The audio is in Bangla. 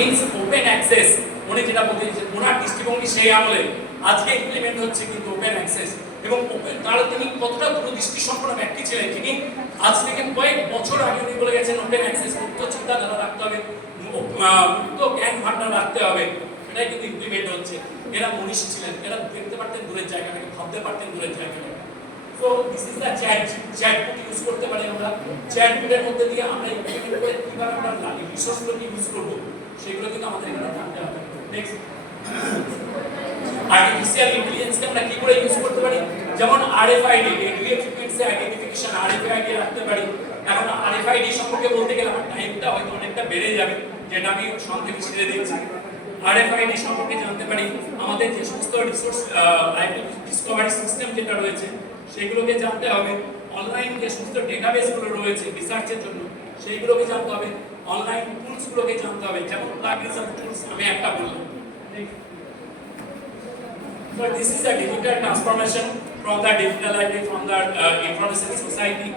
Means open access. উনি যেটা বলতে ওনার দৃষ্টিভঙ্গি সেই আমলে আজকে ইমপ্লিমেন্ট হচ্ছে কিন্তু ওপেন অ্যাক্সেস। এবং ওপেন তাহলে তিনি কতটা দূরদৃষ্টি সম্পন্ন ব্যক্তি ছিলেন, তিনি আজ থেকে কয়েক বছর আগে উনি বলে গেছেন ওপেন অ্যাক্সেস, মুক্ত চিন্তাধারা রাখতে হবে, মুক্ত জ্ঞান ভান্ডার রাখতে হবে, এটাই কিন্তু ইমপ্লিমেন্ট হচ্ছে। এরা মনীষী ছিলেন, এরা দেখতে পারতেন দূরের জায়গাটাকে, ভাবতে পারতেন দূরের জায়গাটাকে। So this is the chatbot use করতে পারি আমরা। চ্যাটবুটের মধ্যে দিয়ে আমরা ইমপ্লিমেন্ট করে কিভাবে আমরা রিসোর্সগুলোকে ইউজ করবো সেগুলো কিন্তু আমাদের এখানে জানতে হবে। নেক্সট, আর্টিফিশিয়াল ইন্টেলিজেন্সকে আমরা কি করে ইউজ করতে পারি, যেমন RFID, radio frequency identification, RFID রাখতে পারি। এখন আরএফআইডি সম্পর্কে বলতে গেলে আমার টাইমটা হয়তো অনেকটা বেড়ে যাবে, যেটা আমি সংক্ষেপে ছেড়ে দিচ্ছি। আরএফআইডি সম্পর্কে জানতে পারি, আমাদের যে সমস্ত রিসোর্স ডিসকভারি সিস্টেম যেটা রয়েছে সেগুলোকে জানতে হবে। অনলাইন যে সমস্ত ডেটাবেসগুলো রয়েছে রিসার্চের জন্য সেইগুলোকে জানতে হবে। অনলাইন টুলসগুলোকে জানতে হবে, যেমন প্লাগইনস টুলস আমি একটা বললাম। So this is the digital transformation from the digital library, from the information society